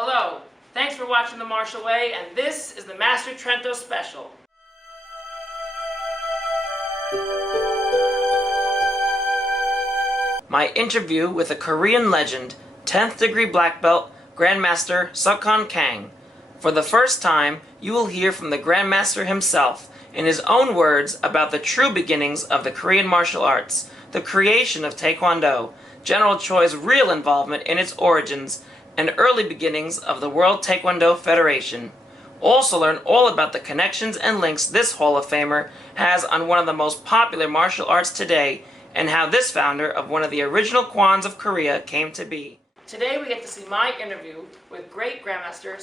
Hello, thanks for watching The Martial Way, and this is the Master Trento special. My interview with a Korean legend, 10th degree black belt, Grand Master Kang. For the first time, you will hear from the Grand Master himself, in his own words, about the true beginnings of the Korean martial arts, the creation of Taekwondo, General Choi's real involvement in its origins, and early beginnings of the World Taekwondo Federation. Also learn all about the connections and links this Hall of Famer has on one of the most popular martial arts today, and how this founder of one of the original Kwans of Korea came to be. Today we get to see my interview with great Grandmaster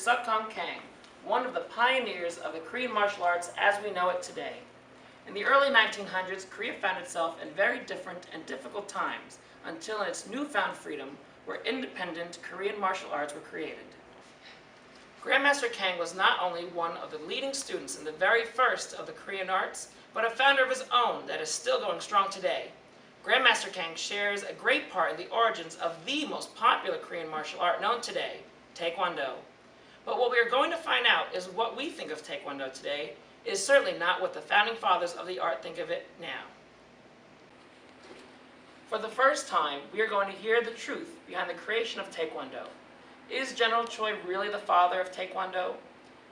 Kang, one of the pioneers of the Korean martial arts as we know it today. In the early 1900s, Korea found itself in very different and difficult times until in its newfound freedom, where independent Korean martial arts were created. Grandmaster Kang was not only one of the leading students in the very first of the Korean arts, but a founder of his own that is still going strong today. Grandmaster Kang shares a great part in the origins of the most popular Korean martial art known today, Taekwondo. But what we are going to find out is what we think of Taekwondo today is certainly not what the founding fathers of the art think of it now. For the first time, we are going to hear the truth behind the creation of Taekwondo. Is General Choi really the father of Taekwondo?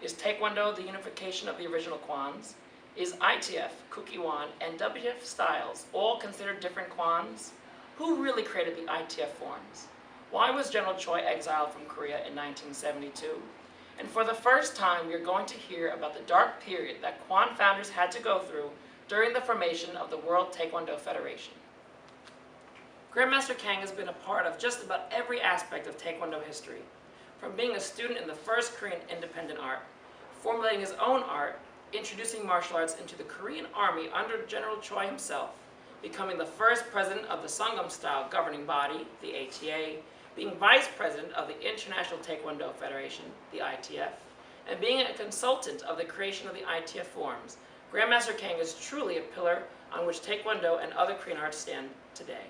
Is Taekwondo the unification of the original Kwans? Is ITF, Kukmukan, and WTF styles all considered different Kwans? Who really created the ITF forms? Why was General Choi exiled from Korea in 1972? And for the first time, we are going to hear about the dark period that Kwan founders had to go through during the formation of the World Taekwondo Federation. Grandmaster Kang has been a part of just about every aspect of Taekwondo history, from being a student in the first Korean independent art, formulating his own art, introducing martial arts into the Korean army under General Choi himself, becoming the first president of the Sangam-style governing body, the ATA, being vice president of the International Taekwondo Federation, the ITF, and being a consultant of the creation of the ITF forms. Grandmaster Kang is truly a pillar on which Taekwondo and other Korean arts stand today.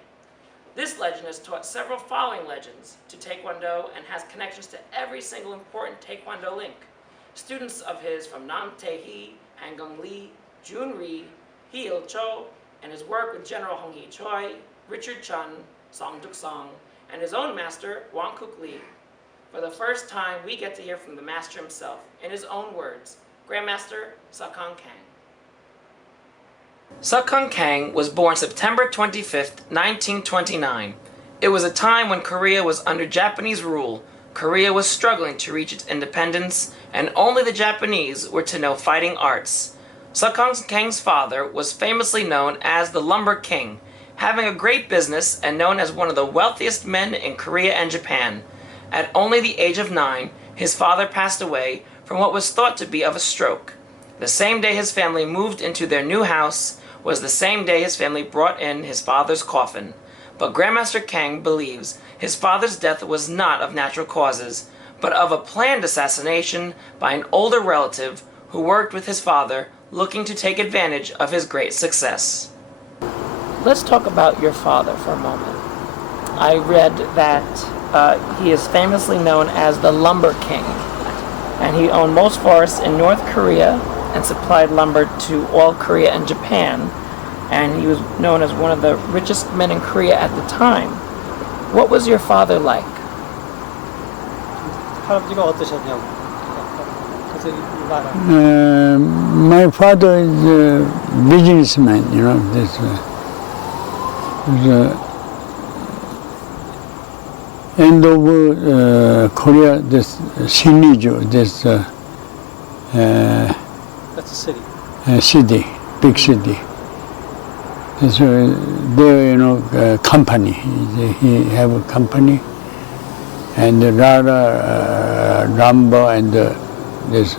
This legend has taught several following legends to Taekwondo and has connections to every single important Taekwondo link. Students of his from Nam Tae-hee, Hanggang Lee, Jun Ri, Hee-il Cho, and his work with General Hong-hee Choi, Richard Chun, Song Duk-song, and his own master, Wang-kuk Lee. For the first time, we get to hear from the master himself, in his own words, Grandmaster Kang. Kang was born September 25th, 1929. It was a time when Korea was under Japanese rule. Korea was struggling to reach its independence, and only the Japanese were to know fighting arts. Kang's father was famously known as the Lumber King, having a great business and known as one of the wealthiest men in Korea and Japan. At only the age of 9, his father passed away from what was thought to be of a stroke. The same day his family moved into their new house was the same day his family brought in his father's coffin. But Grandmaster Kang believes his father's death was not of natural causes, but of a planned assassination by an older relative who worked with his father, looking to take advantage of his great success. Let's talk about your father for a moment. I read that he is famously known as the Lumber King, and he owned most forests in North Korea and supplied lumber to all Korea and Japan, and he was known as one of the richest men in Korea at the time. What was your father like? 할아버지가 어떠셨냐고. 그래서 My father is a businessman, you know. This end of Korea, this Shinjuku, this that's a city. City, big city. This there, you know, company. He have a company, and a lot of lumber and this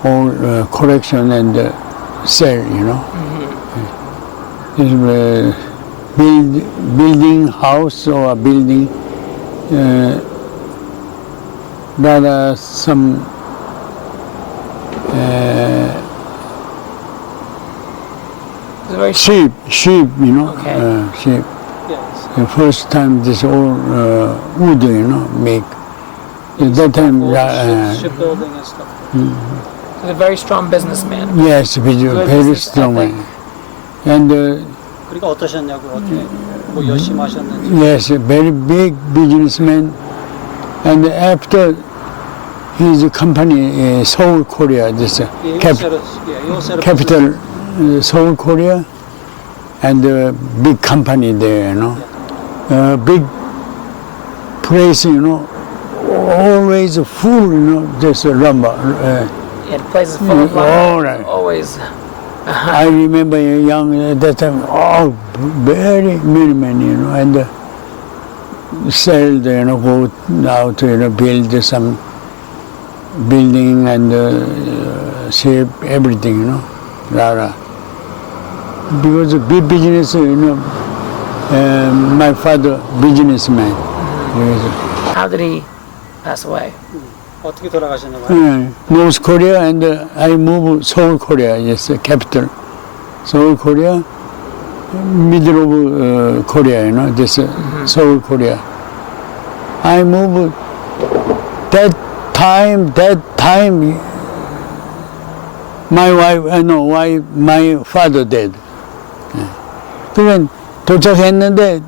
whole collection and sell, you know. This building house or building, rather some sheep, you know, Yes. the first time this all wood, make. At that time, shipbuilding and stuff. He's a very strong businessman. yes, very business strong. ethic. And 그러니까 어떠셨냐고 어떻게 뭐 열심히 하셨는지. yes, a very big businessman. And after his company, Seoul Korea, this capital, Seoul Korea, and a big company there, big place, always full, this lumber. He had places full of all lumber. right. Always. I remember young at that time, very many men, and sell, go out to build some building and shape everything, Rara. Because of big business, my father businessman. How did he pass away? 어떻게 돌아가셨나요? North Korea, and I moved Seoul Korea, yes, capital. Seoul Korea, middle of Korea, this Seoul Korea. I moved that time, my wife, my father dead. 그러면 도착했는데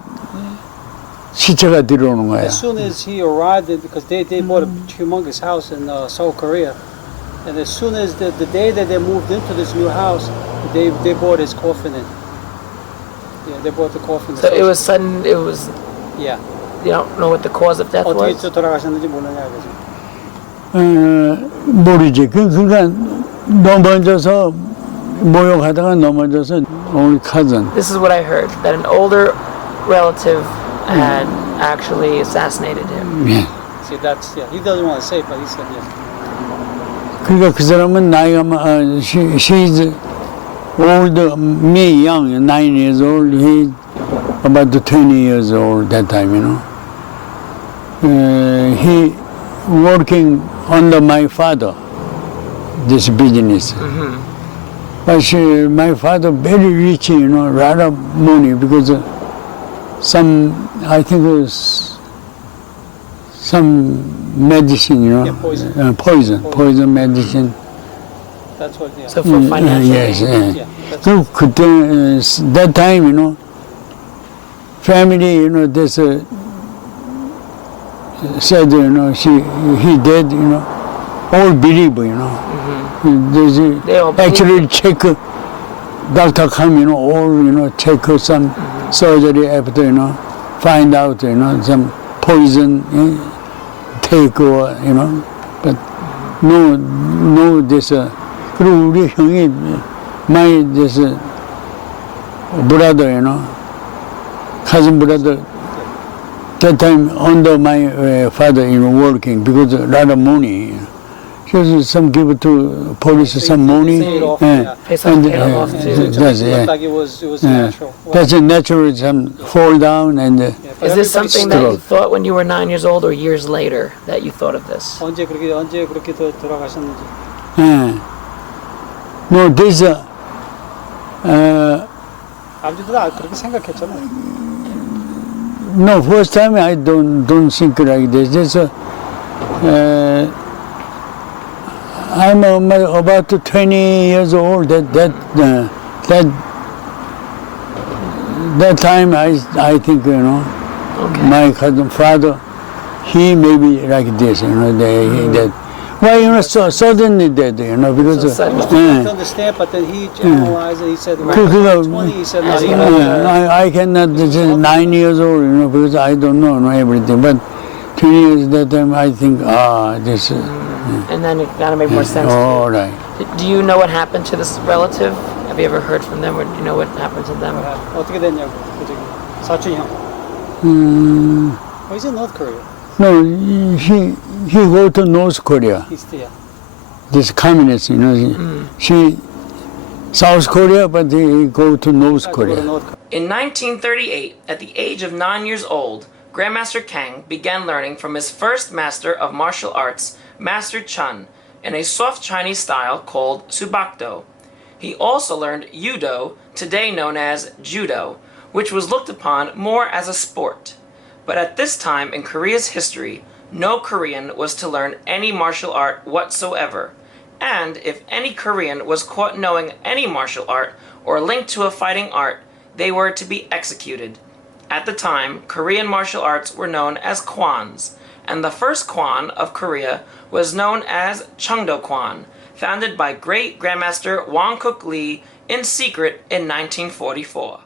시체가 들어오는 거야. As soon as he arrived, because they bought a humongous house in Seoul, Korea, and as soon as the day that they moved into this new house, they bought his coffin in. Yeah, they bought the coffin. So it was sudden. It was. Yeah. You don't know what the cause of death 어떻게 was. 돌아가셨는지 모르냐 이거지. 모르지. 그러니까 넘어져서 모욕하다가 넘어져서 only cousin. This is what I heard, that an older relative had actually assassinated him. 예. See, that's he doesn't want to say, but he said yes. 그러니까 그 사람은 나이가 she's old, me young, 9 years old. He about 20 years old that time, he working under my father, this business. But my father very rich, a lot of money, because some, I think it was some medicine, Yeah, poison medicine. That's what. Yeah. So for financial Yes, gain. Yeah. That's So 그때 that time, family, this said, he dead, all believe, They all There's actually check, doctor come, all, check some surgery after, find out, some poison, take or, but no, this, 그리고 우리 형이, my, this, brother, cousin brother, that time under my father, working, because a lot of money. Just some give it to police some money. paid off, Pay some paid off And too. That's it it. looked like it was natural. Well, That's a natural, some fall down and yeah, but Is this everybody- something that you stroke. thought when you were 9 years old, or years later that you thought of this? 언제 그렇게 돌아가셨는지. no, this, 아버지도 그렇게 생각했잖아요. no, first time I don't think like this. This, I'm about 20 years old. That time I think, Okay. my cousin father, he may be like this, that. Why, so suddenly dead, because. So sudden. I don't understand, but then he analyzed it. He said, when Right. he was 20, he said, no, he I cannot, this is 9 years old, because I don't know everything. But 20 years that time, I think, this. And then it kind of made more sense. All right. Do you know what happened to this relative? Have you ever heard from them, or do you know what happened to them? 어떻게 됐냐고. 그저기 사촌 형. He's in North Korea. No, he go to North Korea. He's yeah. This communist, she South Korea, but he go to North Go to Korea. North Korea. In 1938, at the age of 9 years old, Grand Master Kang began learning from his first master of martial arts, Master Chun, in a soft Chinese style called Subakdo. He also learned Yudo, today known as Judo, which was looked upon more as a sport. But at this time in Korea's history, no Korean was to learn any martial art whatsoever. And if any Korean was caught knowing any martial art or linked to a fighting art, they were to be executed. At the time, Korean martial arts were known as kwans, and the first kwan of Korea was known as Chongdo Kwan, founded by great Grand Master Kang Lee in secret in 1944.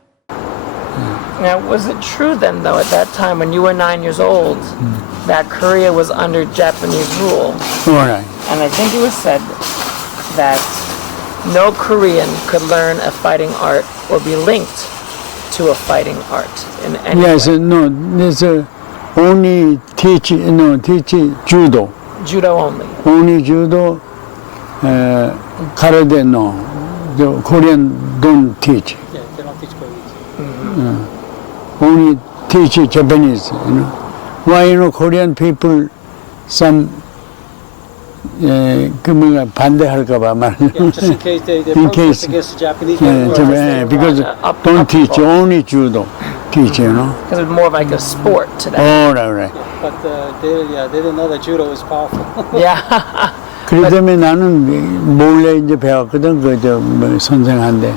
Now, was it true then, though, at that time when you were 9 years old, that Korea was under Japanese rule? All right. And I think it was said that no Korean could learn a fighting art or be linked to a fighting art in any Yes, way. no, there's only teach judo. Judo only. Only judo, karate, no. The Korean don't teach. yeah, they don't teach Korean. Only teach Japanese, you know. Why, you know, Korean people, some, 반대할까봐 Yeah, just in case they In protest case. against the Japanese. because Up- don't up teach, people. only judo teach, you know. Because it was more of like a sport to them. All right. Yeah, but they didn't know that judo was powerful. Yeah. 그러기 때문에 나는 몰래 이제 배웠거든, 선생한테.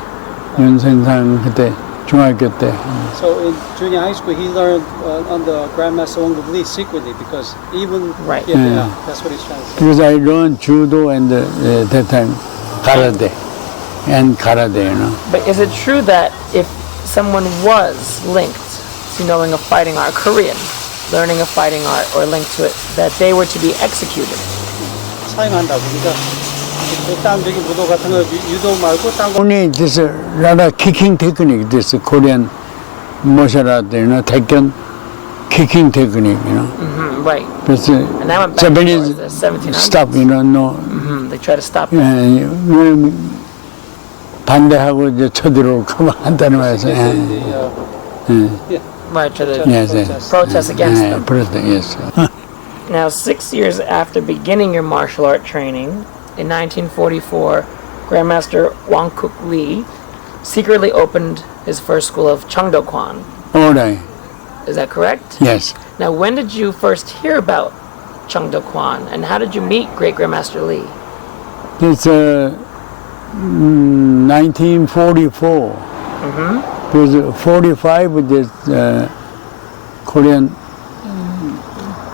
윤선상 그때, 중학교 때. So in junior high school, he learned under Grand Master Kang secretly because even Right. Yeah, that's what he's trying to say. Because I learned judo and that time karate, you know. But is it true that if someone was linked to knowing a fighting art, Korean, learning a fighting art or linked to it, that they were to be executed? 사용한다고. 그러니까 일단적인 무도 같은 거 유도 말고 딴 거. Only this lot of kicking technique, this Korean martial art, you know, Taekwondo kicking technique, you know. Right. Because And that went back Japanese towards the 1700s. stop, you know, no. They try to stop it. 반대하고 이제 쳐들어올까 봐 한다는 말이죠. Right, to the Yes, yes. protest against them. Protest, yes. Now, 6 years after beginning your martial art training, in 1944, Grandmaster Kang Lee secretly opened his first school of Chongdo Kwan. All right, Is that correct? yes. Now, when did you first hear about Chongdo Kwan, and how did you meet Great Grandmaster Lee? It's 1944. Because 45 there's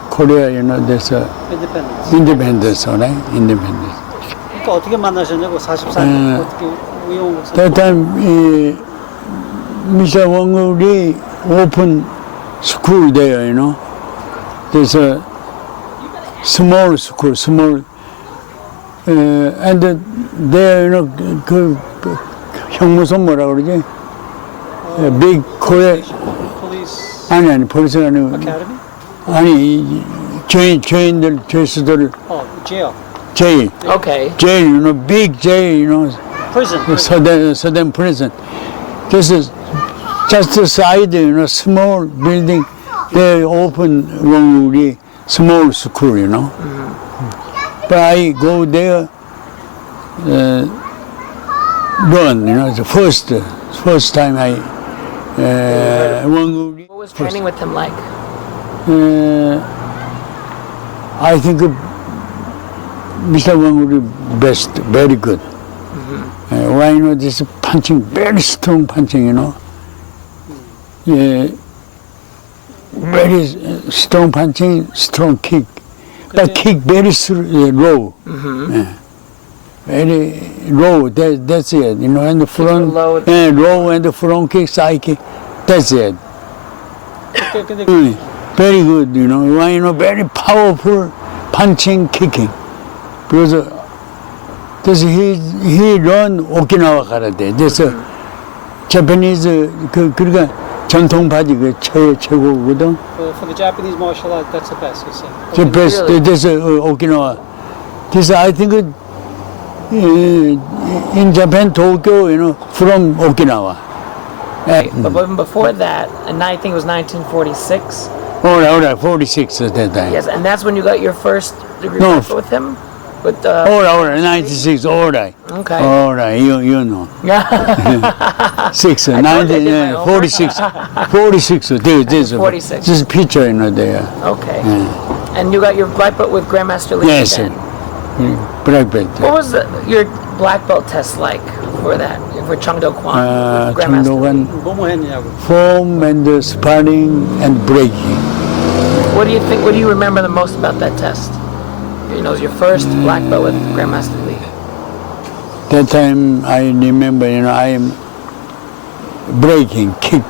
Korea, you know, there's Independence. independence, all right? Independence. 그러니까 어떻게 만나셨냐고 44년 어떻게 우영. That time, Mr. Wang Lee opened school there, you know. There's a small school, and there, you know, 그 형무소 뭐라 그러지? Big Korea. Police 아니, 폴리스가 아니고. Academy? 아니, 죄수들, jail. jail, Okay. you know, big jail, you know, Prison. southern prison. This is just the side, you know, small building. They open one small school, you know. But I go there, run, you know, the first time I, What was training with him like? I think Mr. Wang best, very good. Why, you know, this punching, very strong punching, you know. Very strong punching, strong kick. But kick very low. Very low, that's it, you know, and the front, low. Low and the front kick, side kick, that's it. 근데 Very good, you know, very powerful punching, kicking. Because this he learned Okinawa karate. This Japanese 그러니까 전통 바지 그 최고거든. for the Japanese martial art, that's the best, you say. The best. Really? This Okinawa. This I think in Japan, Tokyo, you know, from Okinawa. But even before that, and I think it was 1946. All right, 46 at that time. Yes, and that's when you got your first degree No. with him? With All right, 96, all right. Okay. All right, you know. 6, I told you I did my 46, 46, this 46. This picture, you know, there. Okay. And you got your black belt with Grandmaster Lee Yes, then? black belt. What was your black belt test like for that, for Chongdo Kwan? with Grandmaster Lee? 정도간 뭐뭐 했냐고. form and sparring and breaking. What do you think? What do you remember the most about that test? You know, it was your first black belt with Grandmaster Lee. That time I remember, you know, I am breaking, kick,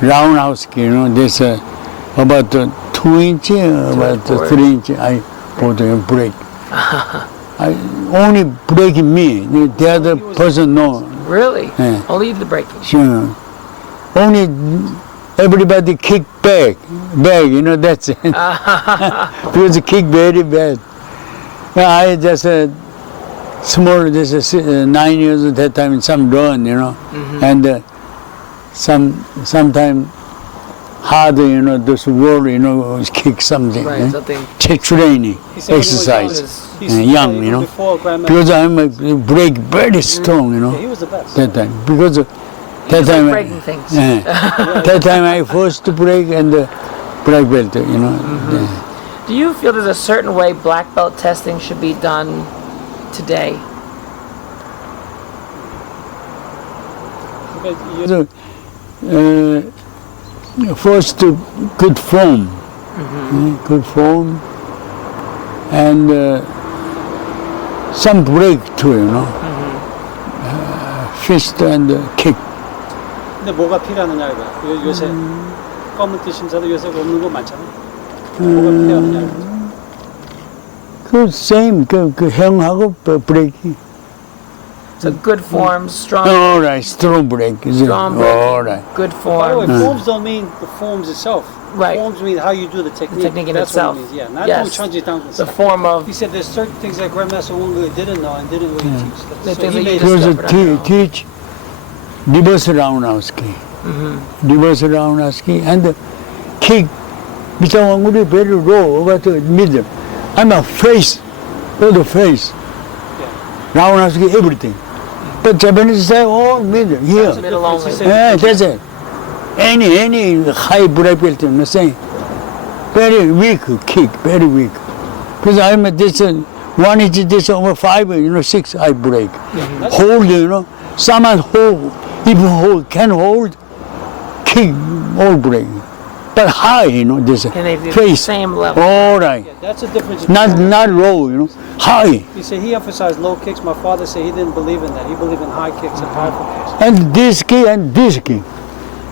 roundhouse kick, you know, there's about 2 inches, about 3 inches, I put a break. I only breaking me, the other person no. Really? Yeah. Only the breaking. Sure. Only everybody kick back, you know, that's it. Because kick very bad. Yeah, I just small, just 9 years at that time, some run, you know, and sometime hard, you know, this wall, you know, kick something. Right, something. Training, He said when he was exercise, young, young, you know. Before Grandmaster. Because I'm a break very strong, you know. Yeah, he was the best. That time, because that Just like time, breaking things. that time I first break and black belt, you know. Do you feel there's a certain way black belt testing should be done today? Because First, good form, good form, and some break too, you know. Fist and kick. 근데 뭐가 필요하느냐 이거. 요새 검은 띠 심사도 요새 없는 거 많잖아. 뭐가 필요하느냐 이거. 그 same, 그 형하고 breaking. So good form, strong, All right, strong break. Is it? strong breaking, All right. good By the way, form. forms don't mean the forms itself. Right. Forms mean how you do the technique. technique in That's itself. What it means. Yeah, not Yes. The form of He said there's certain things that Grandmaster Wunga didn't know and didn't really teach. The So things he that you made just it Because discovered on your own. teach reverse roundhouse kick. Reverse roundhouse kick and kick. Mr. Wanguri very low over the middle. I'm a face, all the face. Roundhouse kick, everything. But Japanese say all middle here. middle only. Yeah, that's it. Any high black belt, I'm saying. Very weak kick, very weak. Because I'm at this, 1 inch this over 5, you know, 6 I break. Hold, you know, someone hold, even hold, can hold, kick, all break. But high, you know, this Can they be the face. same level? All right. Yeah, that's the difference. Not low, you know, high. He said he emphasized low kicks. My father said he didn't believe in that. He believed in high kicks and powerful kicks. And this kick and this kick.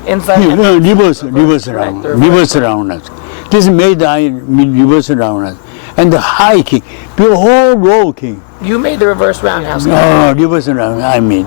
Inside and Reverse Right, round, the reverse round. This made I reverse round, and the high kick, the whole low kick. You made the reverse roundhouse. Oh, reverse round. I mean,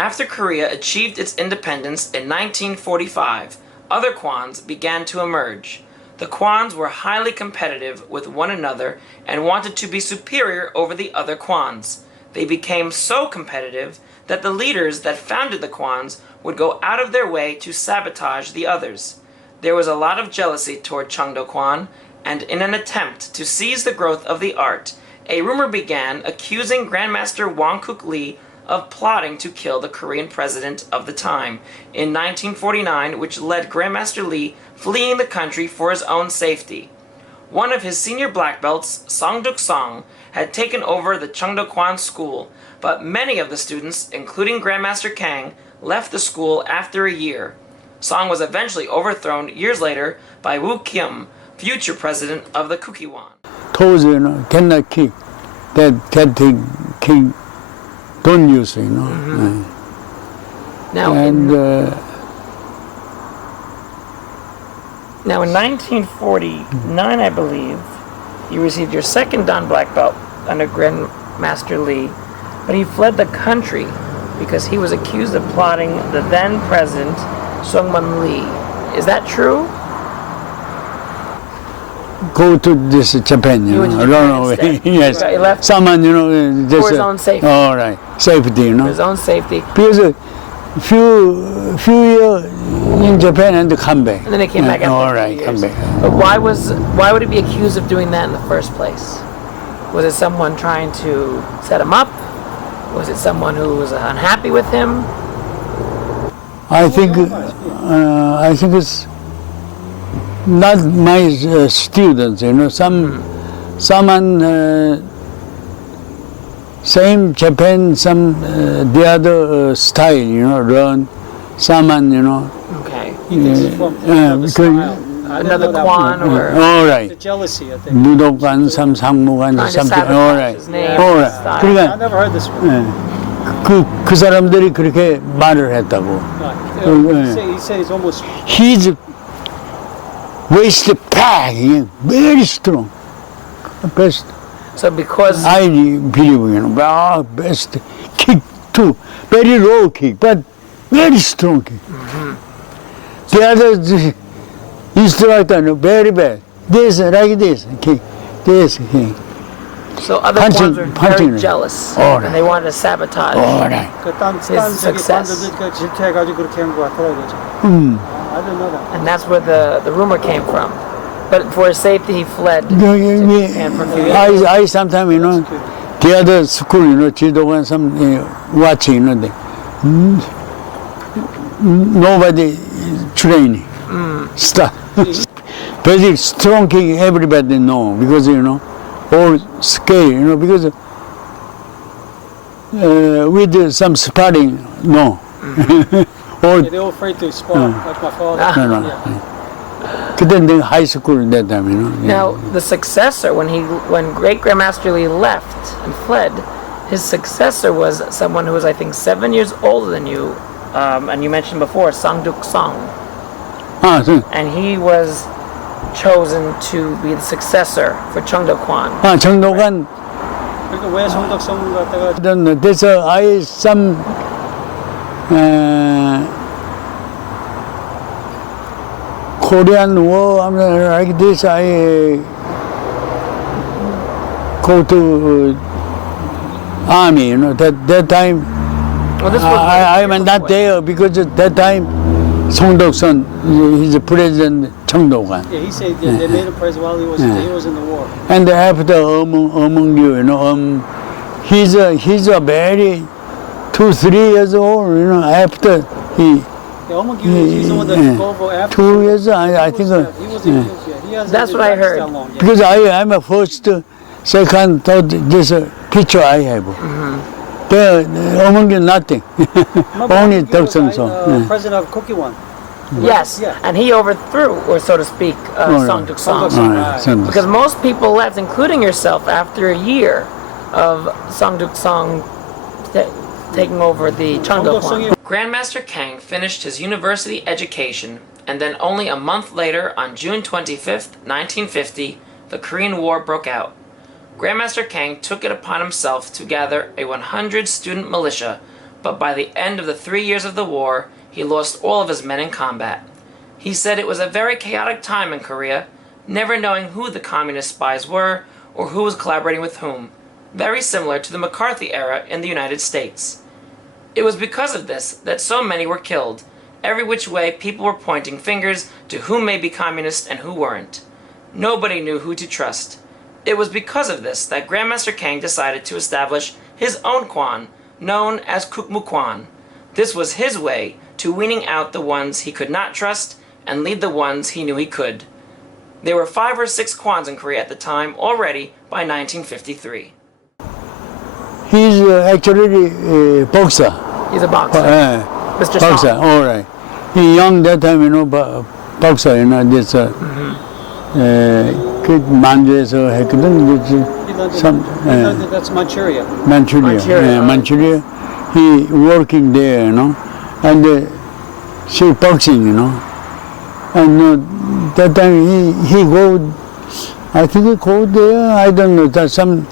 After Korea achieved its independence in 1945, other Kwans began to emerge. The Kwans were highly competitive with one another and wanted to be superior over the other Kwans. They became so competitive that the leaders that founded the Kwans would go out of their way to sabotage the others. There was a lot of jealousy toward Chongdo Kwan, and in an attempt to seize the growth of the art, a rumor began accusing Grandmaster Wang Kuk Lee of plotting to kill the Korean president of the time in 1949, which led Grandmaster Lee fleeing the country for his own safety. One of his senior black belts, Songduk Song, had taken over the Chongdo Kwan school, but many of the students, including Grandmaster Kang, left the school after a year. Song was eventually overthrown years later by Woo Kim, future president of the Kukmukan. toes, you know, cannot kick. That thing, kick, don't use, you know. Now, And Now, in 1949, I believe, you received your second Dan black belt under Grand Master Lee, but he fled the country because he was accused of plotting the then president, Sungman Lee. Is that true? go to this Japan, you went know, to run Japan away. instead. Yes, Right, he left someone, you know, just for his own safety. All right, safety, you For know. his own safety. Because few years in Japan and come back. And then he came back after All a few right, come years. back. But why would he be accused of doing that in the first place? Was it someone trying to set him up? Was it someone who was unhappy with him? I think it's not my students, you know, someone same Japan, some the other style, you know, learn, someone, you know. Okay. He thinks it's from the because- style. I didn't Another know that Kwan one. or All The right. jealousy, I think. 무도관, 상무관, trying to something. sabotage All right. his name. All his right. style. I 그러니까 never heard this one. 예. 그 사람들이 그렇게 말을 했다고. He said he's almost His waist pack, very strong. Best. So because I believe, you know, best kick too. Very low kick, but very strong kick. The other instructor, no, very bad. This, like this, kick. This, kick. so other punching- Kwans are punching very it. jealous All and right. they wanted to sabotage. All right. 딴 success. 저기 관들들 질투해가지고 그렇게 한 거 같더라고요. I didn't know that. And that's where the rumor came from. But for his safety, he fled to Japan for a few years. I sometimes, you know, the other school, you know, 지도관 some watching, you know, nobody training. Stop. Very strong kick, everybody know, because, you know, all scale, you know, because with some sparring, no. All, They're all afraid to spar, like my father. no, no. Yeah. 그때 내가 high school that time, you know. Now, the successor, when Great Grandmaster Lee left and fled, his successor was someone who was, I think, 7 years older than you, and you mentioned before, Sangduk Song, 아, and he was chosen to be the successor for Chongdo Kwan. 정도관, 그러니까 왜 성덕성 갖다가 I don't know. There's some Korean war, I mean, like this, I go to army, you know, that time, Well, this was I am not there because at that time, Song-Dok-Son, he's the president, Chong-Do-Kwan. Yeah, he said they made him president while he was in the war. And after among you, you know, he's a very 2-3 years old, you know, after he, Yeah, almost he's the one that go over after. 2 years, I think, He was he hasn't That's been what I practiced heard. that long yet. because I'm a first, second, third, this picture I have. There, among you, nothing. Only Dok-Sung-So. President of Kukmukan. Yes, Yeah. and he overthrew, or so to speak, Sangduk Song. Song. Because most people left, including yourself, after a year of Sangduk Song taking over the Chongdo Kwan. Grandmaster Kang finished his university education, and then only a month later, on June 25th, 1950, the Korean War broke out. Grandmaster Kang took it upon himself to gather a 100-student militia, but by the end of the 3 years of the war, he lost all of his men in combat. He said it was a very chaotic time in Korea, never knowing who the communist spies were or who was collaborating with whom, very similar to the McCarthy era in the United States. It was because of this that so many were killed. Every which way people were pointing fingers to who may be communist and who weren't. Nobody knew who to trust. It was because of this that Grandmaster Kang decided to establish his own Kwan, known as Kukmukan. This was his way to weaning out the ones he could not trust and lead the ones he knew he could. There were 5 or 6 Kwans in Korea at the time already by 1953. He's actually boxer. He's a boxer. Mr. Boxer, Chong. all right. He young that time, you know, boxer, you know, this, 그 만주에서 했거든, That's Manchuria. Manchuria. Manchuria. He working there, you know, and she boxing, you know. And that time he go, I think he go there, I don't know, that some,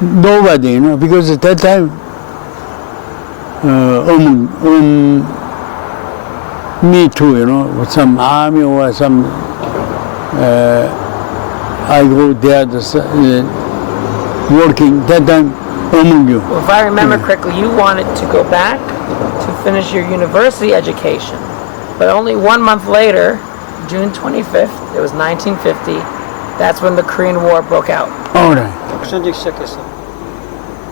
nobody, you know, because at that time, me too, you know, with some army or some, I go there, working, that time, among you. Well, if I remember correctly, you wanted to go back to finish your university education. But only 1 month later, June 25th, it was 1950, that's when the Korean War broke out. All right. 전쟁 시작했어.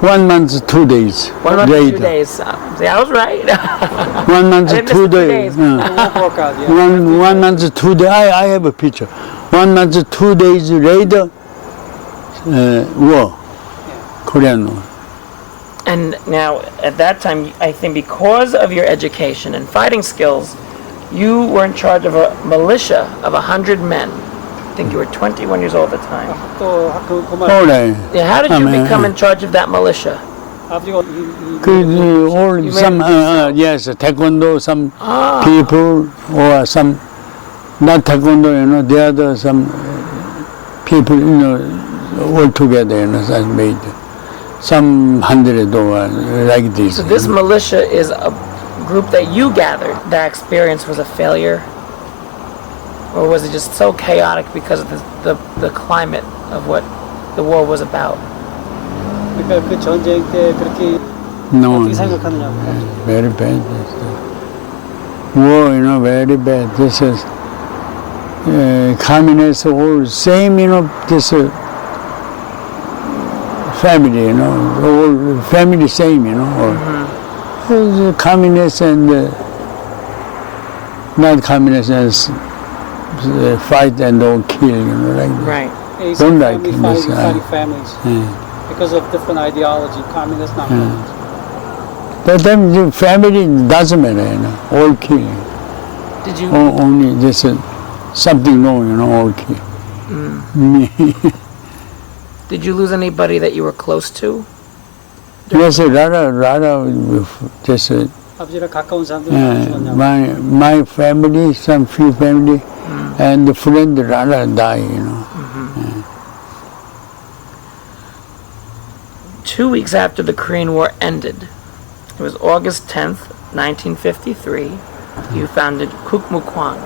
1 month, 2 days. 1 month, 2 later. days. See, I was right. 1 month, I didn't miss 2 the 2 days. days. It won't work out, yeah. One month, 2 days. I have a picture. 1 month, 2 days later, war. Korean War. And now, at that time, I think because of your education and fighting skills, you were in charge of a militia of 100 men. I think you were 21 years old at the time. 또 그말 All right. Yeah, how did you mean, become in charge of that militia? 아버지가 All some yes, Taekwondo, some people or some not Taekwondo, the other some people, all together, I made some 100 or like this. So this militia is a group that you gathered. That experience was a failure? Or was it just so chaotic because of the climate of what the war was about? 그러니까 그 전쟁 때 그렇게 No, 어떻게 생각하느냐고. very bad. War, very bad. This is communists all same, this family, all family same, all communists and not communists and fight and all kill, like that. Right. Yeah, you Don't see like family this, fighting families Yeah. because of different ideology. Communist, not communist. That time the family doesn't matter, all kill. Did you Only this something wrong, all kill. Me. did you lose anybody that you were close to? Yes, rather, just 아버지랑 가까운 사람들 많이 죽었냐고. my family, some few family, and the friend rather die, 2 weeks after the Korean War ended, it was August 10th, 1953, you founded Kukmukan.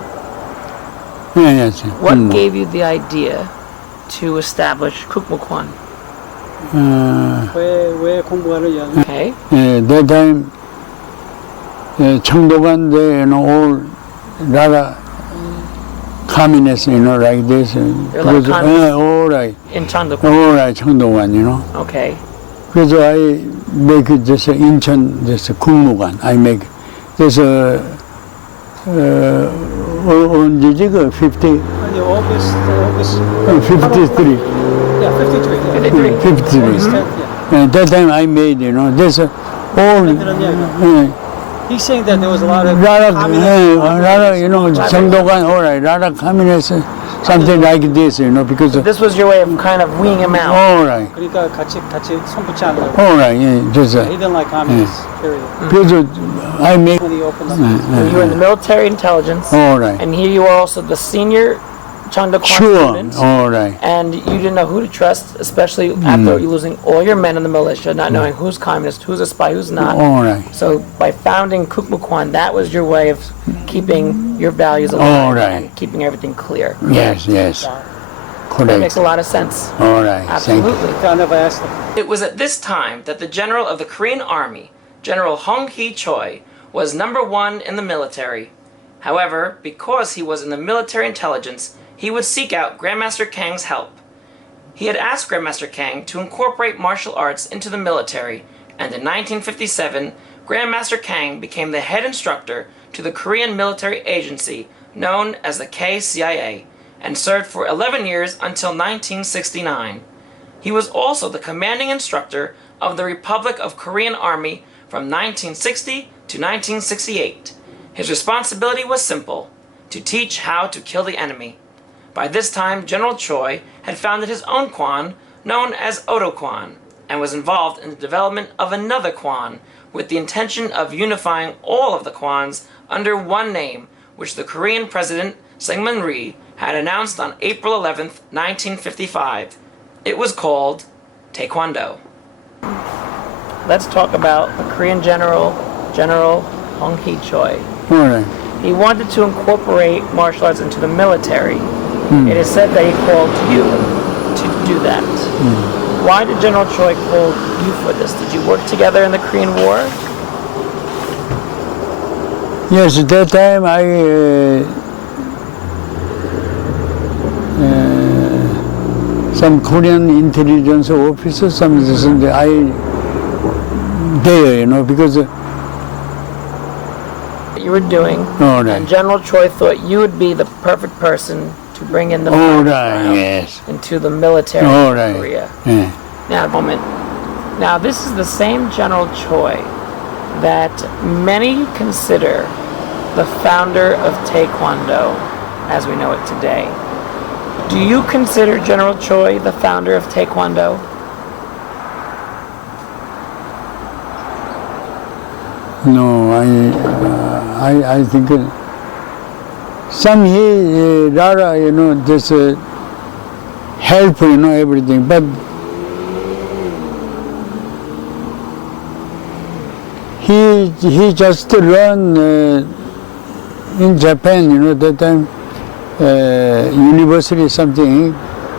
Yes. What gave you the idea to establish Kukmukan? 왜 공부하는 연? Okay. That time, Chong they, all rather communists, like this. They're like communists? All right, In Chandok. all right, Chong Okay. 그래서 I make this 인천 this 국무관. I make this 언제지 그 50, 아니 August 53, yeah 53. Yeah. 53. 53. August 10th, yeah. And that time I made this all. He's saying that there was a lot of rather, communists. 정도관, all right, rather communists, something like this, because This was your way of kind of weeding him out. all right, 그러니까 같이 손붙지 않으려고. all right, just He didn't like communists. Period. because I make When he opened up. You were in the military intelligence, all right, and here you are also the senior Chandokwan sure, student. all right, And you didn't know who to trust, especially after you losing all your men in the militia, not knowing who's communist, who's a spy, who's not. all right, So by founding Kukmukan, that was your way of keeping your values alive All right. and keeping everything clear. yes, That correct, makes a lot of sense. all right, thank you. Absolutely. I never asked him. It was at this time that the general of the Korean Army, General Hong Hee-choi, was #1 in the military. However, because he was in the military intelligence, he would seek out Grand Master Kang's help. He had asked Grand Master Kang to incorporate martial arts into the military, and in 1957, Grand Master Kang became the head instructor to the Korean military agency known as the KCIA, and served for 11 years until 1969. He was also the commanding instructor of the Republic of Korean Army from 1960 to 1968. His responsibility was simple: to teach how to kill the enemy. By this time, General Choi had founded his own Kwan, known as Odo Kwan, and was involved in the development of another Kwan, with the intention of unifying all of the Kwans under one name, which the Korean President Syngman Rhee had announced on April 11th, 1955. It was called Taekwondo. Let's talk about the Korean General Hong Hee-choi. All right. He wanted to incorporate martial arts into the military. It is said that he called you to do that. Why did General Choi call you for this? Did you work together in the Korean War? Yes, at that time I some Korean intelligence officer, some there, because You were doing, all right. and General Choi thought you would be the perfect person to bring in the All finest right, style yes. into the military All of right. Korea. Yeah. Now, moment. Now, this is the same General Choi that many consider the founder of Taekwondo as we know it today. Do you consider General Choi the founder of Taekwondo? No, I think some Rara, this help, everything, but he just learned in Japan, that time, university something,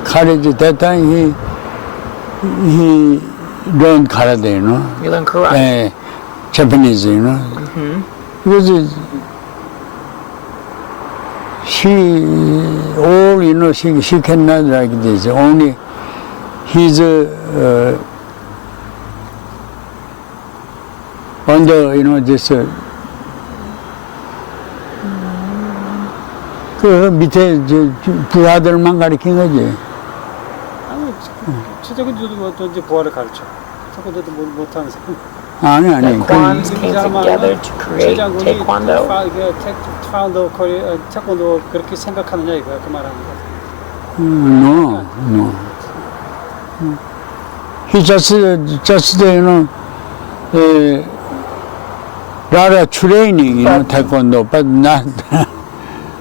college, that time he learned karate, You learn karate. Japanese, because she cannot like this. Only he's under, this. 그 밑에 부하들만 가르친 거지. 아니, 태권도도 이제 부하를 가르쳐. 태권도도 못하는 사람. 아니. Kwans came together to create Taekwondo. 태권도 태권도 그렇게 생각하느냐 이거야 그 말하는 거. No. He just lot of training, Taekwondo, but not.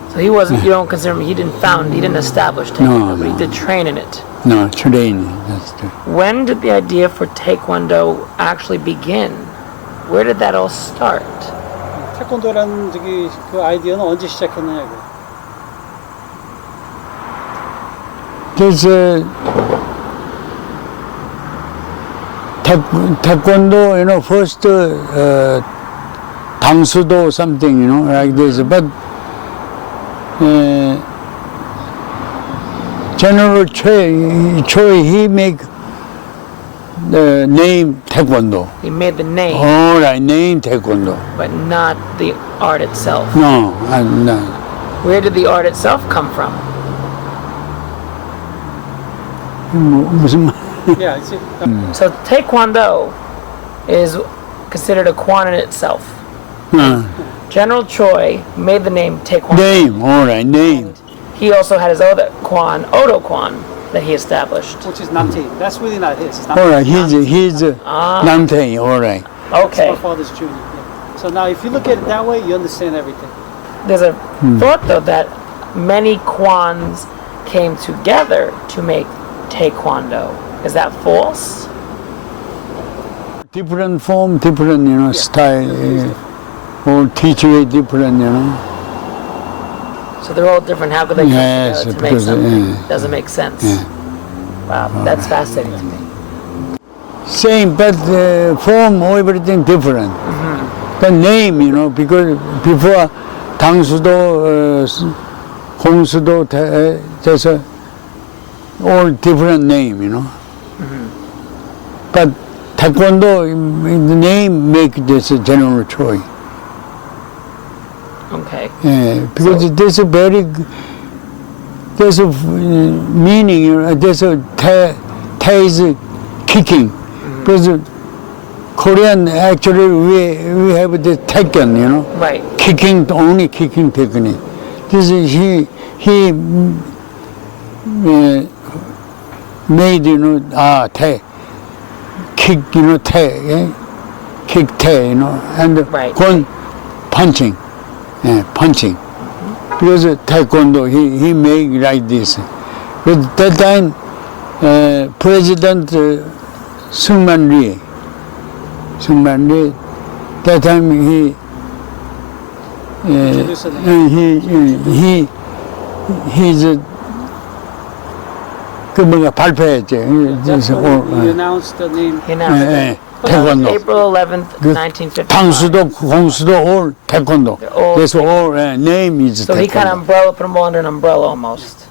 So he wasn't, you don't consider him, he didn't establish Taekwondo, but he did train in it. No, training. That's the. When did the idea for Taekwondo actually begin? Where did that all start? 태권도라는 그 아이디어는 언제 시작했느냐 이거. There's Taekwondo, first 당수도 something, like this, but General Choi, he make the name Taekwondo. He made the name, All right, name Taekwondo. but not the art itself. No, no. Where did the art itself come from? 무슨 말? Yeah, it's, So Taekwondo is considered a Kwan in itself. General Choi made the name Taekwondo. Name, all right, name. He also had his other Kwan, Odo Kwan, that he established. which is Namtae. That's really not his. It's All right, he's Namtae, all right. Okay. my father's junior. Yeah. So now, if you look at it that way, you understand everything. There's a thought, though, that many Kwans came together to make Taekwondo. Is that false? Different form, different, style, or teach way different, So they're all different. How could they come Yes, together to make because, something? yeah. Doesn't make sense. Yeah. Wow, that's fascinating to me. Same, but form, everything different. The name, because before 당수도, 공수도, there's all different name, But Taekwondo, the name make this General Choi. Okay. Because there's a there's a meaning, there's a is kicking. Because Korean, actually, we have the Taekwondo, Right. Kicking, only kicking technique. This is, he made, Tae, kick, Tae, kick Tae, and Right. Gon, punching, punching. Because Taekwondo, he made like this. But that time, President Seungman Lee, that time he's 그 뭐가 발표했지. That's when he announced the name. He announced it. 태권도. April 11th, 1955. 당수도, 공수도, all 태권도. They're all That's all name is So he kind of 태권도. put them all under an umbrella almost.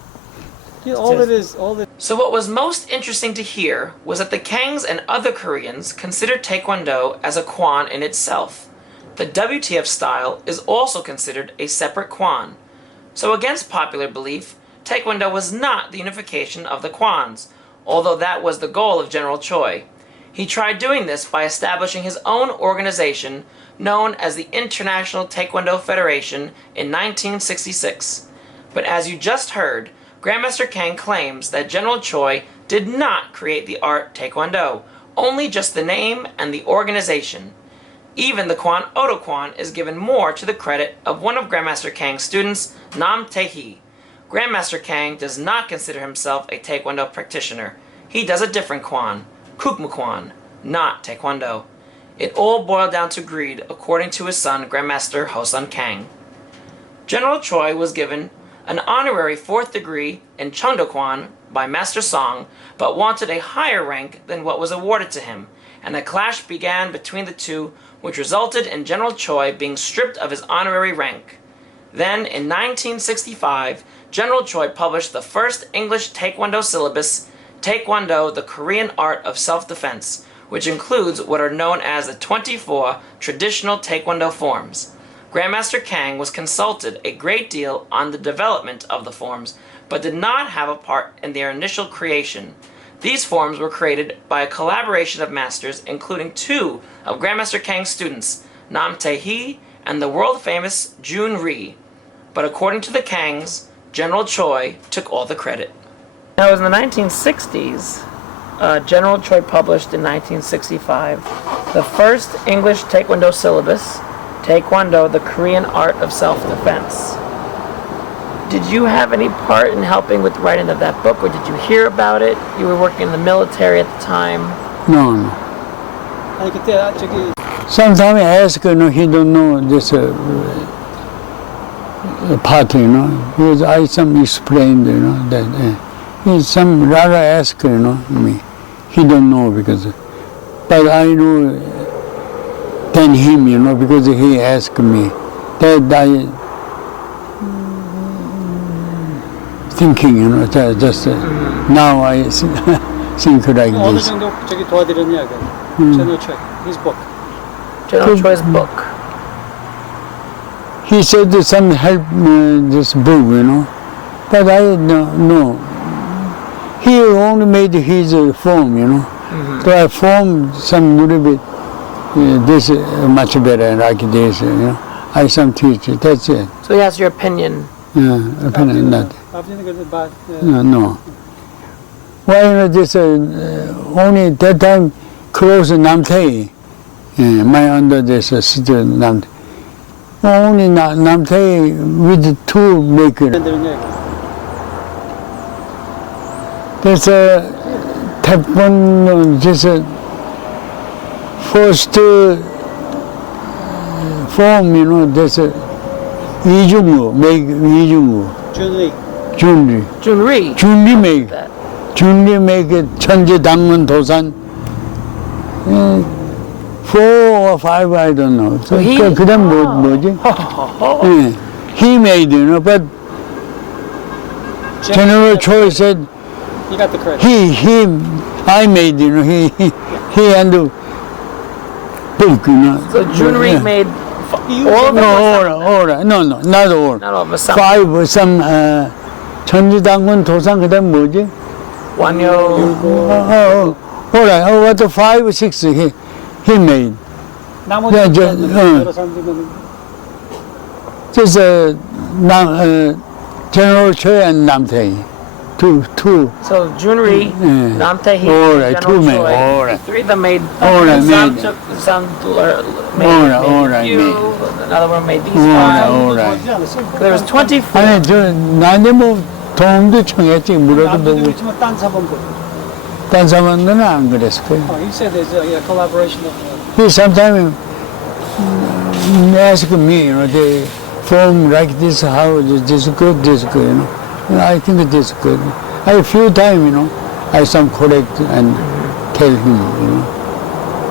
Yeah, all it is, So what was most interesting to hear was that the Kangs and other Koreans considered Taekwondo as a Kwan in itself. The WTF style is also considered a separate Kwan. So against popular belief, Taekwondo was not the unification of the Kwans, although that was the goal of General Choi. He tried doing this by establishing his own organization known as the International Taekwondo Federation in 1966. But as you just heard, Grand Master Kang claims that General Choi did not create the art Taekwondo, only just the name and the organization. Even the Kwan Oto Kwan is given more to the credit of one of Grandmaster Kang's students, Nam Tae-hee. Grandmaster Kang does not consider himself a Taekwondo practitioner. He does a different Kwan, Kukmukan, not Taekwondo. It all boiled down to greed, according to his son, Grandmaster Hosun Kang. General Choi was given an honorary 4th degree in Chong Kwan by Master Song, but wanted a higher rank than what was awarded to him, and a clash began between the two, which resulted in General Choi being stripped of his honorary rank. Then, in 1965, General Choi published the first English Taekwondo syllabus, Taekwondo, the Korean Art of Self-Defense, which includes what are known as the 24 traditional Taekwondo forms. Grandmaster Kang was consulted a great deal on the development of the forms, but did not have a part in their initial creation. These forms were created by a collaboration of masters, including 2 of Grandmaster Kang's students, Nam Tae-hee and the world-famous Jun Ri. But according to the Kangs, General Choi took all the credit. Now, it was in the 1960s, General Choi published in 1965 the first English Taekwondo syllabus, Taekwondo, the Korean Art of Self-Defense. Did you have any part in helping with the writing of that book, or did you hear about it? You were working in the military at the time. No. 아니 그때 저기 Sometimes I ask, he don't know this part, because I some explained, that he some rather ask, me. He don't know because, but I know than him, because he asked me. That I thinking, just now I think like 어느 this. 정도 저기 도와드렸냐 그 General Choi, his book. General Choi's book. He said that some help this book, but I don't know. He only made his form, So I formed some little bit, this much better like this, I some teach it, that's it. So he has your opinion. Yeah, opinion, not. 아버지는 그래도 막 No. Why this only that time close Namtae, my under this sister Namtae. Only Namtae with 2 maker. 들었냐 There's a Taekwondo, just first form, there's a 이중우, make 이중우. Junri. 준리. Jun Ri. 준리 make. That. 준리 make 천지당문 도산. 4 or 5, I don't know. So he- 그다음 뭐지? He made, but General Choi said He got the credit. I made, he and the book, So Jun Ri Yeah. made He all of them. all, no, not all. Not all of them. Some. 5, some 천지당문 도산 그다음 뭐지? Wanyo. All right. What the 5, 6 he made. 나머지 Yeah, 여러 사람들은 Just General Choi and Namtae, two. So Jun Ri, Yeah. Nam Tae-hee, All right, General 2 made. Choi. All right. 3 of them made. All right, some made. took some made, All right, few. made. Another one made these All 5. right. 도와주지 않았어. There was 24. 아니 나한테 도움도 청했지 물어도 남들도 보고 그렇지만 딴 사범들. 딴 사람들은 안 그랬을 거예요. He said there's a collaboration of He sometimes ask me, they form like this, how this good, I think this good. I few time, I some correct and tell him,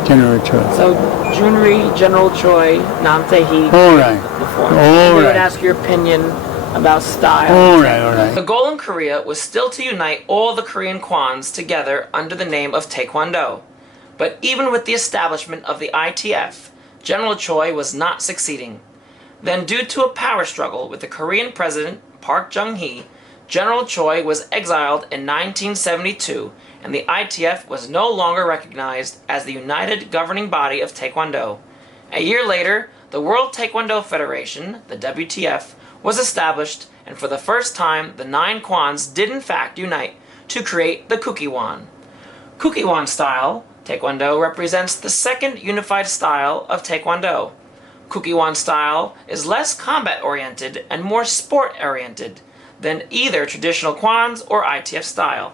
General Choi. So Jun Ri, General Choi, Nam Tae-hee, All right. the form. All They would right. ask your opinion about style. All right. The goal in Korea was still to unite all the Korean Kwans together under the name of Taekwondo. But even with the establishment of the ITF, General Choi was not succeeding. Then, due to a power struggle with the Korean president, Park Chung-hee, General Choi was exiled in 1972, and the ITF was no longer recognized as the united governing body of Taekwondo. A year later, the World Taekwondo Federation, the WTF, was established, and for the first time, the 9 Kwans did in fact unite to create the Kukmukan. Kukmukan style Taekwondo represents the second unified style of Taekwondo. Kukmukan style is less combat-oriented and more sport-oriented than either traditional Kwans or ITF style.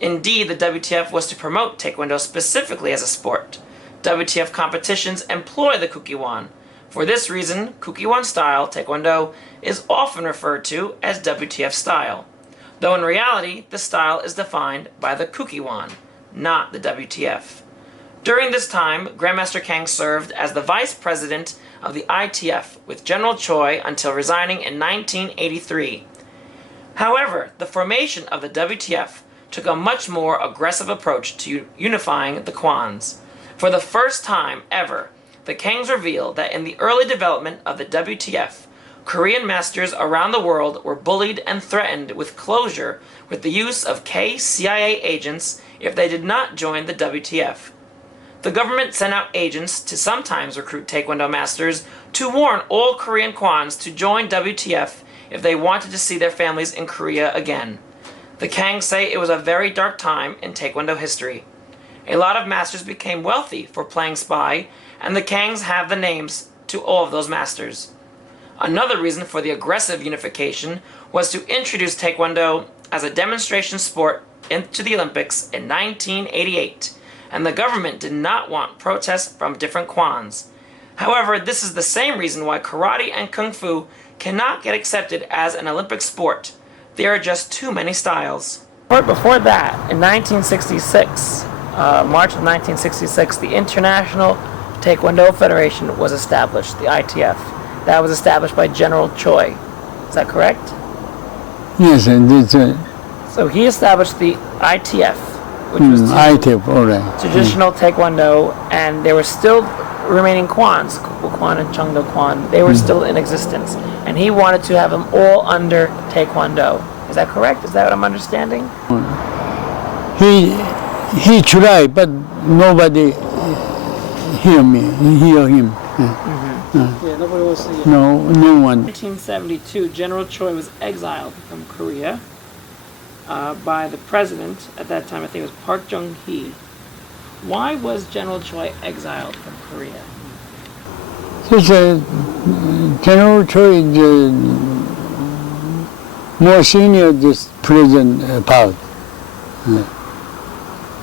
Indeed, the WTF was to promote Taekwondo specifically as a sport. WTF competitions employ the Kukmukan. For this reason, Kukmukan style Taekwondo is often referred to as WTF style, though in reality, the style is defined by the Kukmukan, not the WTF. During this time, Grand Master Kang served as the vice president of the ITF with General Choi until resigning in 1983. However, the formation of the WTF took a much more aggressive approach to unifying the Kwans. For the first time ever, the Kangs revealed that in the early development of the WTF, Korean masters around the world were bullied and threatened with closure with the use of CIA agents if they did not join the WTF. The government sent out agents to sometimes recruit Taekwondo masters to warn all Korean Kwans to join WTF if they wanted to see their families in Korea again. The Kangs say it was a very dark time in Taekwondo history. A lot of masters became wealthy for playing spy, and the Kangs have the names to all of those masters. Another reason for the aggressive unification was to introduce Taekwondo as a demonstration sport into the Olympics in 1988, and the government did not want protests from different Kwans. However, this is the same reason why karate and kung fu cannot get accepted as an Olympic sport. There are just too many styles. Before that, in 1966, March of 1966, the International Taekwondo Federation was established, the ITF. That was established by General Choi. Is that correct? Yes, and it's So he established the ITF, which was ITF, all right. traditional Taekwondo, and there were still remaining Kwans, Kukmukan and Chong Kwan. They were still in existence, and he wanted to have them all under Taekwondo. Is that correct? Is that what I'm understanding? He tried, but nobody hear him. Yeah, nobody wants to hear. No one. 1972, General Choi was exiled from Korea by the president at that time. I think it was Park Chung-hee. Why was General Choi exiled from Korea? General Choi is more senior this present Park.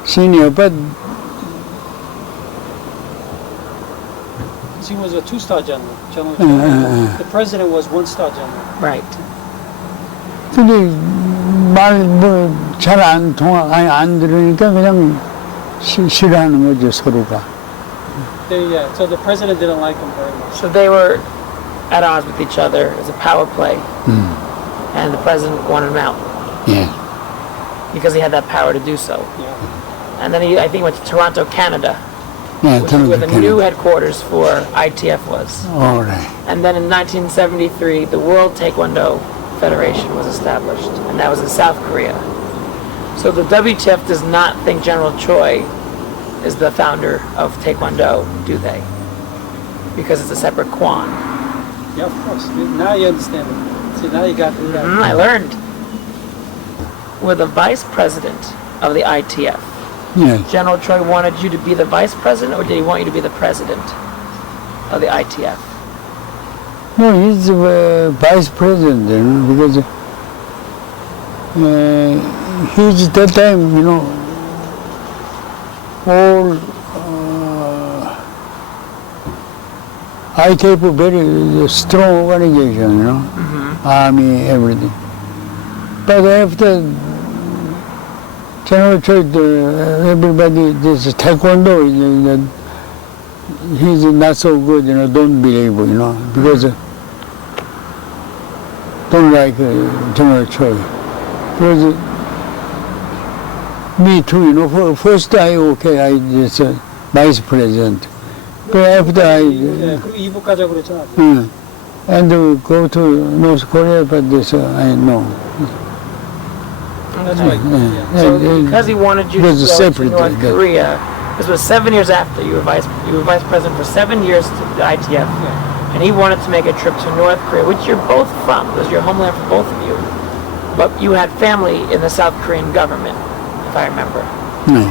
Senior, but He was a 2-star general. The president was 1-star general. Right. 근데 잘 안 들으니까 그냥 싫어하는 거죠, 서로가. So the president didn't like him very much. So they were at odds with each other. It was a power play. And the president wanted him out. Yeah. Because he had that power to do so. Yeah. And then he, I think, went to Toronto, Canada, Yeah, which is where the new headquarters for ITF was. All right. And then in 1973, the World Taekwondo Federation was established, and that was in South Korea. So the WTF does not think General Choi is the founder of Taekwondo, do they? Because it's a separate Kwan. Yeah, of course. Now you understand it. See, now you got it. I learned. We're the vice president of the ITF. Yes. General Choi wanted you to be the vice president, or did he want you to be the president of the ITF? No, he's vice president because he's that time, all ITF very strong organization, army, everything. But after General Choi, everybody, this Taekwondo, he's not so good, don't believe, because don't like General Choi. Because me too, you know, first I just vice president. But after 그리고 이북 가자 그랬잖아. and go to North Korea, but this I know. That's right. So because he wanted you to There's a go to separate North that. Korea, this was 7 years after you were vice president for 7 years to the ITF, and he wanted to make a trip to North Korea, which you're both from. It was your homeland for both of you, but you had family in the South Korean government, if I remember,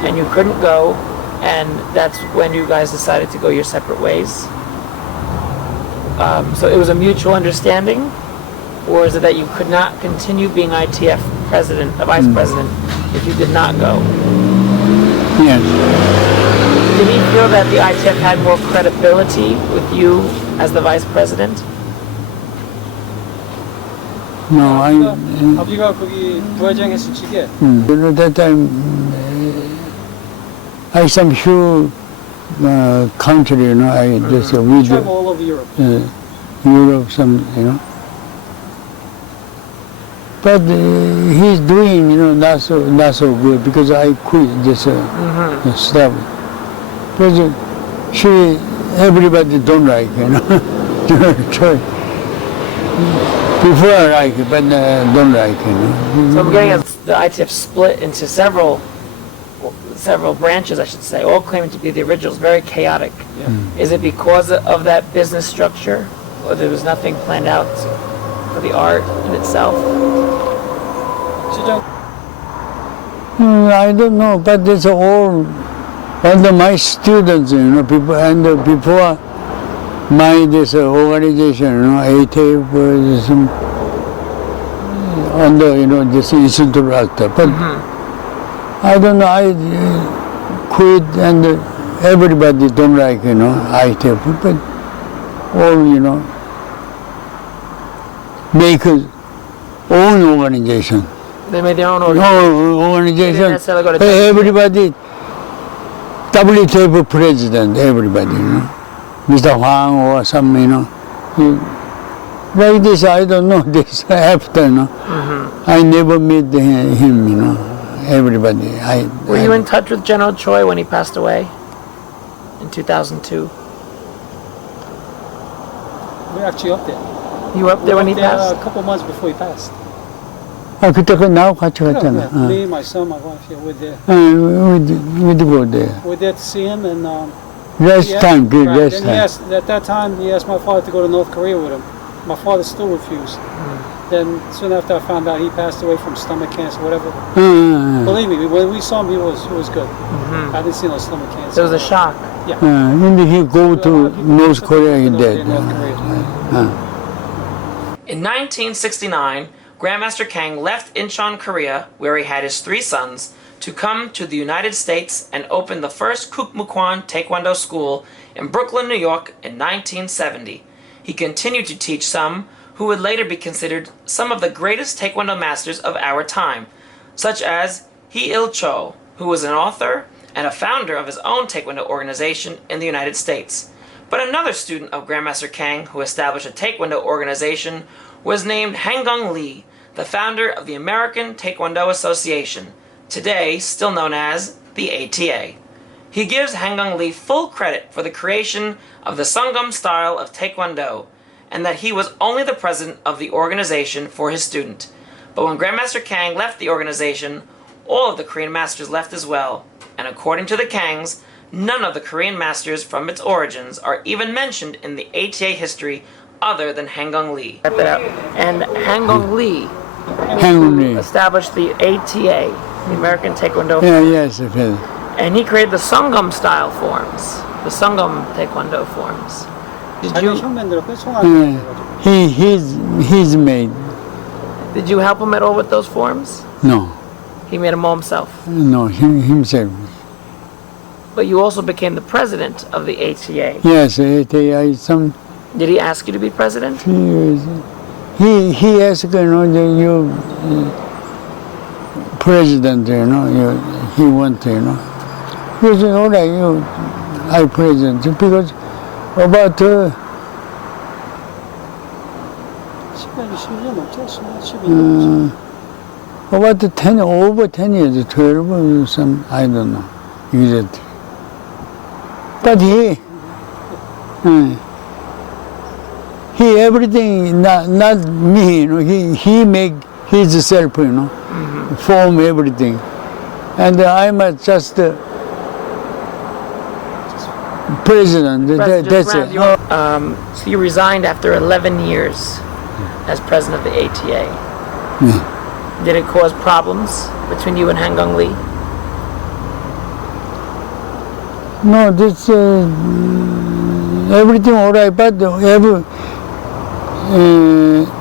and you couldn't go, and that's when you guys decided to go your separate ways. So it was a mutual understanding, or is it that you could not continue being ITF president, vice president, if you did not go? Yes. Did he feel that the ITF had more credibility with you as the vice president? No, 아버지가 거기 부회장 했을 적에 you know, that time I some few country, you know, I just with travel all over Europe. Europe, some, you know. But he's doing, you know, not so good because I quit this stuff. Because everybody don't like, you know. Before I like it, but don't like it. You know? So I'm getting at the ITF split into several branches, I should say, all claiming to be the originals, very chaotic. Is it because of that business structure, or there was nothing planned out for the art in itself? I don't know, but it's all under my students, you know, people, and before my this organization, you know, ATF was some under, you know, this instructor, but I don't know, I quit, and everybody don't like, you know, ITF, but all, you know, make his own organization. They made their own No organization. They didn't organization. necessarily go to Everybody, WTF president, everybody, you know, Mr. Huang or some, you know, like this. I don't know this after, you know. I never met him, you know. Everybody. Were you in touch with General Choi when he passed away in 2002? We're actually up there. You were up there when he passed? A couple months before he passed. 그때 나하고 같이 갔잖아. Me, my son, my wife, yeah, we're there. We go there. We're there to see him, and Last time, good, right. last And time. at that time, he asked my father to go to North Korea with him. My father still refused. Then soon after I found out he passed away from stomach cancer, whatever. Believe me, when we saw him, he was good. I didn't see no stomach cancer. It was a shock. And he go to North Korea, he dead. In 1969, Grand Master Kang left Incheon, Korea, where he had his 3 sons, to come to the United States and open the first Kukmukan Taekwondo school in Brooklyn, New York in 1970. He continued to teach some who would later be considered some of the greatest Taekwondo masters of our time, such as Hee-il Cho, who was an author and a founder of his own Taekwondo organization in the United States. But another student of Grandmaster Kang who established a Taekwondo organization was named Hanggang Lee, the founder of the American Taekwondo Association, today still known as the ATA. He gives Hanggang Lee full credit for the creation of the Sangam style of Taekwondo, and that he was only the president of the organization for his student. But when Grandmaster Kang left the organization, all of the Korean masters left as well, and according to the Kangs, none of the Korean masters from its origins are even mentioned in the ATA history other than Hanggang Lee. And Hanggang Lee established the ATA, the American Taekwondo. Yes. And he created the Sangam style forms, the Sangam Taekwondo forms. Did you he's made. Did you help him at all with those forms? No. He made them all himself. No, himself. But you also became the president of the ATA. Yes, some. Did he ask you to be president? He asked, you know, you president, you know, he want, you know. He said, all right, I president, because about just 12 years. About 10, over 10 years, 12 or some, I don't know exactly. But he everything, not me, you know, he make his self, you know, form everything. And I'm just president, that's it. So you resigned after 11 years as president of the ATA. Yeah. Did it cause problems between you and Han Lee? No, this everything all right, but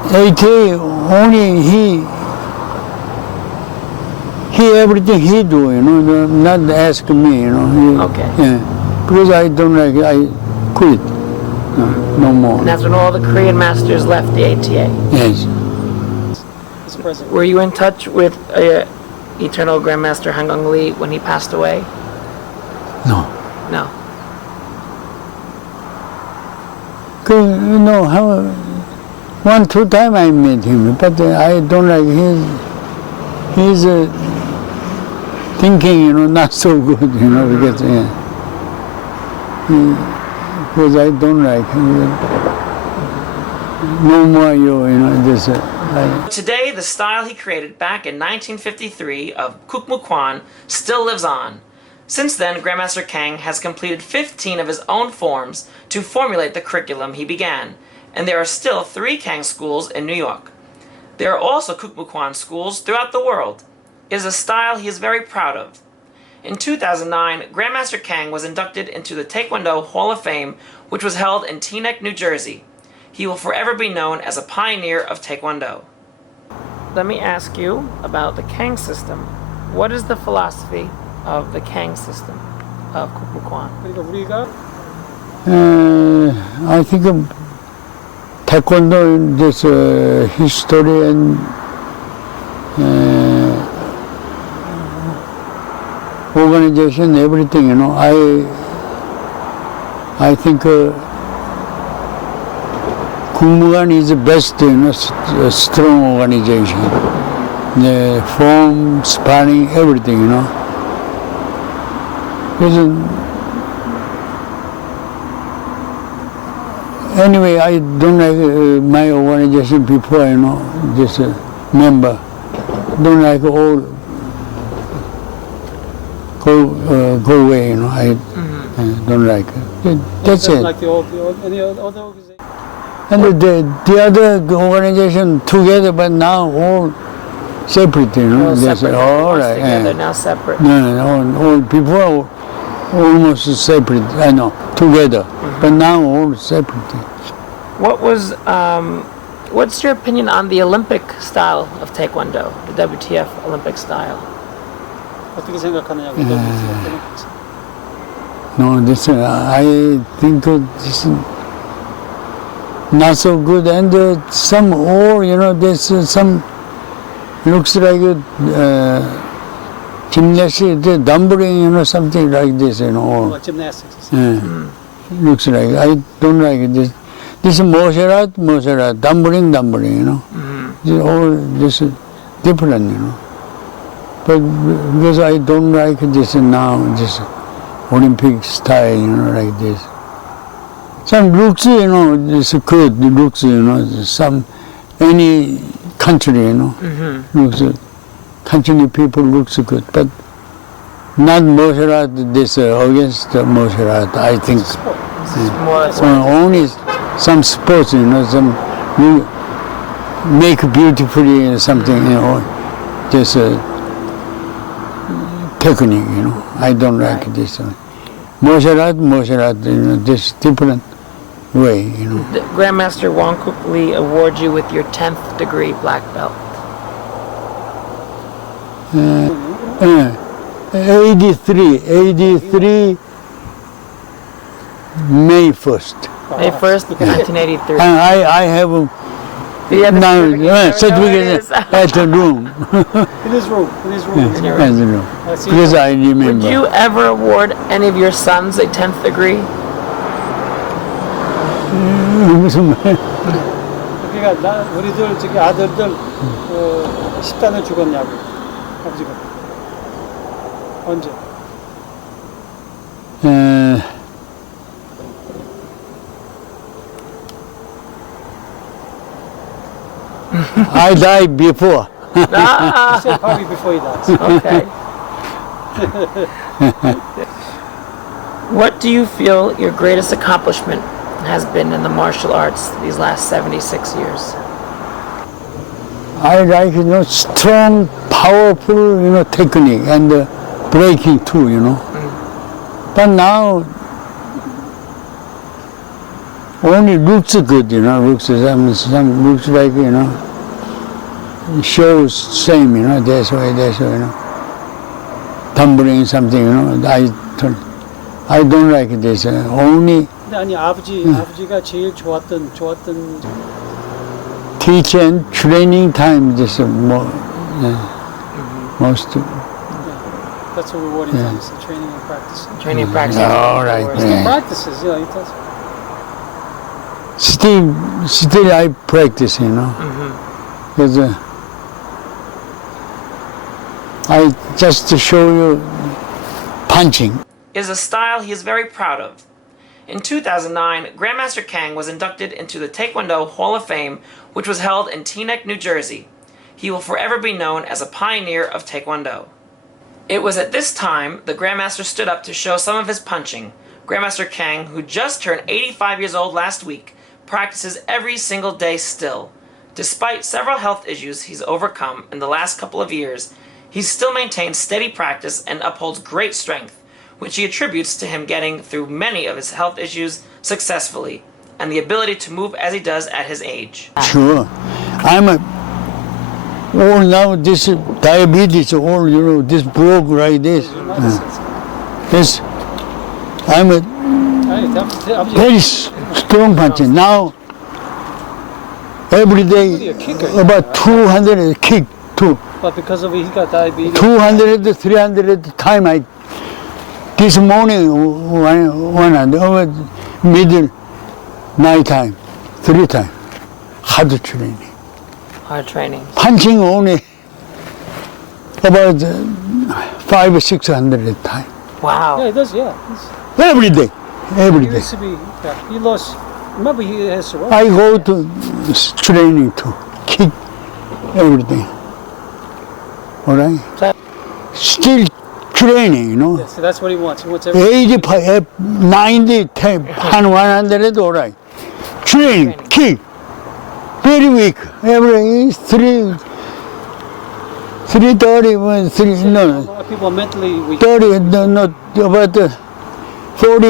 ATA only he everything he do, you know, not ask me, you know. Okay. Yeah, because I don't like it, I quit. No more. And that's when all the Korean masters left the ATA. Yes. Were you in touch with Eternal Grand Master Han Lee when he passed away? No. No. You know how 1-2 times I met him, but I don't like his thinking, you know, not so good, you know, because because I don't like him. No more you know, this. Today, the style he created back in 1953 of Kukmukan still lives on. Since then, Grandmaster Kang has completed 15 of his own forms to formulate the curriculum he began, and there are still 3 Kang schools in New York. There are also Kukmukan schools throughout the world. It is a style he is very proud of. In 2009, Grandmaster Kang was inducted into the Taekwondo Hall of Fame, which was held in Teaneck, New Jersey. He will forever be known as a pioneer of Taekwondo. Let me ask you about the Kang system. What is the philosophy of the Kang system of Kukmukan? I think Taekwondo, this history and organization, everything, you know, I think Kukmukan is the best, you know, strong organization. The form, sparring, everything, you know. Anyway, I don't like my organization before, you know, this member. Don't like all go away, you know. I don't like it. That's it. Like any other organization? And the other organization together, but now all separate, you know. Separate. All right. Together, now separate. No, all before almost separate. I know together, but now all separate. What's your opinion on the Olympic style of Taekwondo, the WTF Olympic style? 어떻게 생각하느냐고. No, this I think this is not so good, and some all, you know, there's some looks like gymnastics, the dumpling, you know, something like this, you know. Gymnastics. Looks like I don't like this. This is martial art, dumpling, you know. This all this is different, you know. But because I don't like this now, this Olympic style, you know, like this. Some looks, you know, this good looks, you know, some any country, you know, looks country people looks good, but not martial art. This against martial art, I think. Only some sports, you know, some make beautifully something, you know, this technique, you know. I don't like this. Martial art, you know, this different way, you know. The Grandmaster Wong Kuk Lee awards you with your 10th degree black belt. 83, May 1st. May 1st, 1983. I have now certificate at the room. In his room. At the room. Because I remember. Would you ever award any of your sons a 10th degree? 그러니까 우리들 저기 아들들 10단을 죽었냐고 아버지가 언제? I died before. He said probably before he dies. Okay. What do you feel your greatest accomplishment has been in the martial arts these last 76 years? I like, strong, powerful, technique and breaking too, But now, only looks good, some looks like, shows same, this way, tumbling something, I don't like this. Only 근데 아니 아버지가 제일 좋았던 teach and training time, this more, most. That's a rewarding time. It's the training and practice. Training and practice. All right. He practices, he does. Still I practice, Because I just to show you punching. Is a style he is very proud of. In 2009, Grand Master Kang was inducted into the Taekwondo Hall of Fame, which was held in Teaneck, New Jersey. He will forever be known as a pioneer of Taekwondo. It was at this time the Grandmaster stood up to show some of his punching. Grandmaster Kang, who just turned 85 years old last week, practices every single day still. Despite several health issues he's overcome in the last couple of years, he still maintains steady practice and upholds great strength, which he attributes to him getting through many of his health issues successfully, and the ability to move as he does at his age. Sure. All now this diabetes, all, this broke like this. This, I'm a very strong puncher. Now, every day, about 200 kick too. But because of he got diabetes. 200, 300 time this morning, over middle night time, 3 times, hard training. Hard training. Punching only about 500 or 600 times. Wow. Yeah, he does, yeah. Every day. He used to be, he lost, remember he has cirrhosis. I go to training to kick everything. All right? Still training, Yeah, so that's what he wants. He wants 85, 90, 10, 100, all right. Training, kick. Very weak. Every 330, A lot of people are mentally weak. 30, not about 40,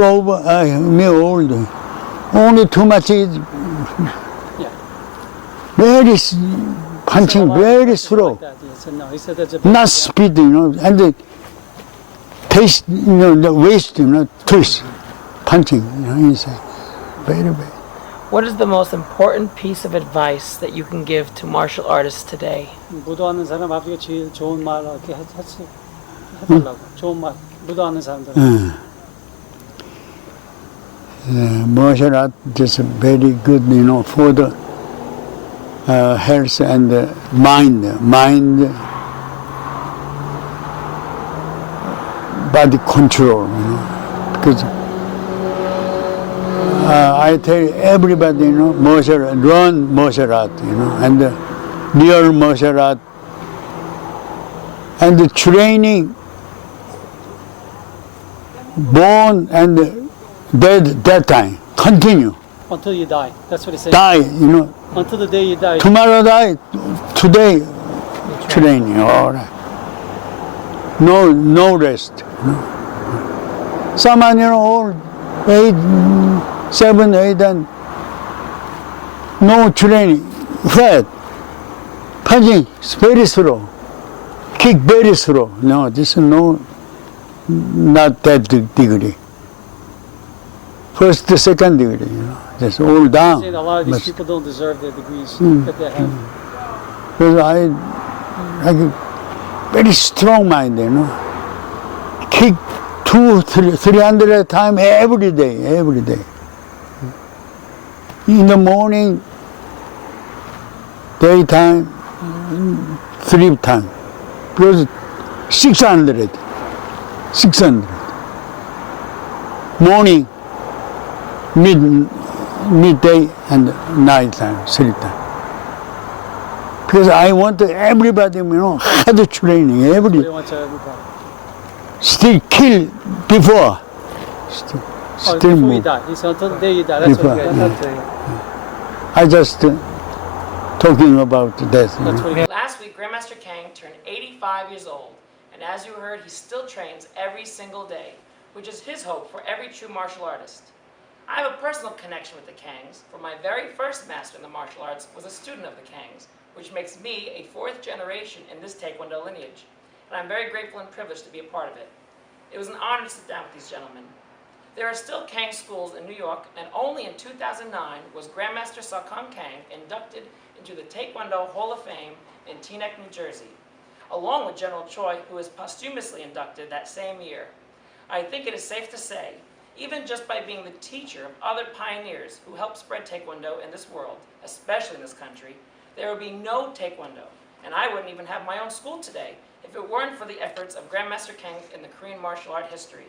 over, me old. Only too much is Yeah. very punching, very slow. Like that, yeah. So no, he said that's a Not speed, and the taste, the waist, twist, punching, inside. Very bad. What is the most important piece of advice that you can give to martial artists today? 무도하는 사람 아버지가 제일 좋은 말 이렇게 해달라고. 좋은 말, 무도하는 사람들. Martial art is very good, for the health and the mind, body control, because I tell everybody, learn martial art, and real martial art, and the training, born and dead that time, continue. Until you die. That's what he said. Die, Until the day you die. tomorrow die, today training, all right. No rest. Someone, all 8, 7, 8, and no training, flat, punching very slow, kick very slow. No, this is not that degree. First, the second degree, just all down. A lot of these people don't deserve their degrees that they have. Because I very strong mind, kick 200, 300 times every day. In the morning, daytime, sleep time. Because 600. Morning, midday, and nighttime, sleep time. Because I want everybody, hard training, They want everybody. still kill before. Still Before you move. die. It's until the day you die. That's Before, what yeah. that's I just talking about that. what he Last week, Grand Master Kang turned 85 years old, and as you heard, he still trains every single day, which is his hope for every true martial artist. I have a personal connection with the Kangs, for my very first master in the martial arts was a student of the Kangs, which makes me a fourth generation in this Taekwondo lineage, and I'm very grateful and privileged to be a part of it. It was an honor to sit down with these gentlemen. There are still Kang schools in New York, and only in 2009 was Grand Master Kang inducted into the Taekwondo Hall of Fame in Teaneck, New Jersey, along with General Choi, who was posthumously inducted that same year. I think it is safe to say, even just by being the teacher of other pioneers who helped spread Taekwondo in this world, especially in this country, there would be no Taekwondo, and I wouldn't even have my own school today if it weren't for the efforts of Grand Master Kang in the Korean martial art history.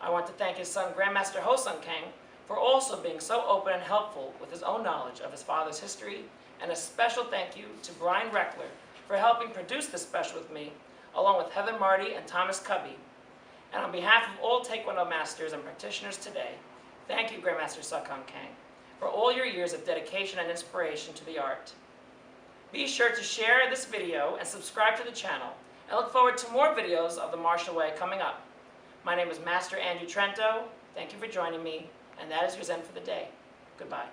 I want to thank his son, Grand Master Kang, for also being so open and helpful with his own knowledge of his father's history, and a special thank you to Brian Reckler for helping produce this special with me, along with Heather Marty and Thomas Cubby. And on behalf of all Taekwondo masters and practitioners today, thank you, Grand Master Kang, for all your years of dedication and inspiration to the art. Be sure to share this video and subscribe to the channel. I look forward to more videos of the martial way coming up. My name is Master Andrew Trento. Thank you for joining me, and that is your Zen for the day. Goodbye.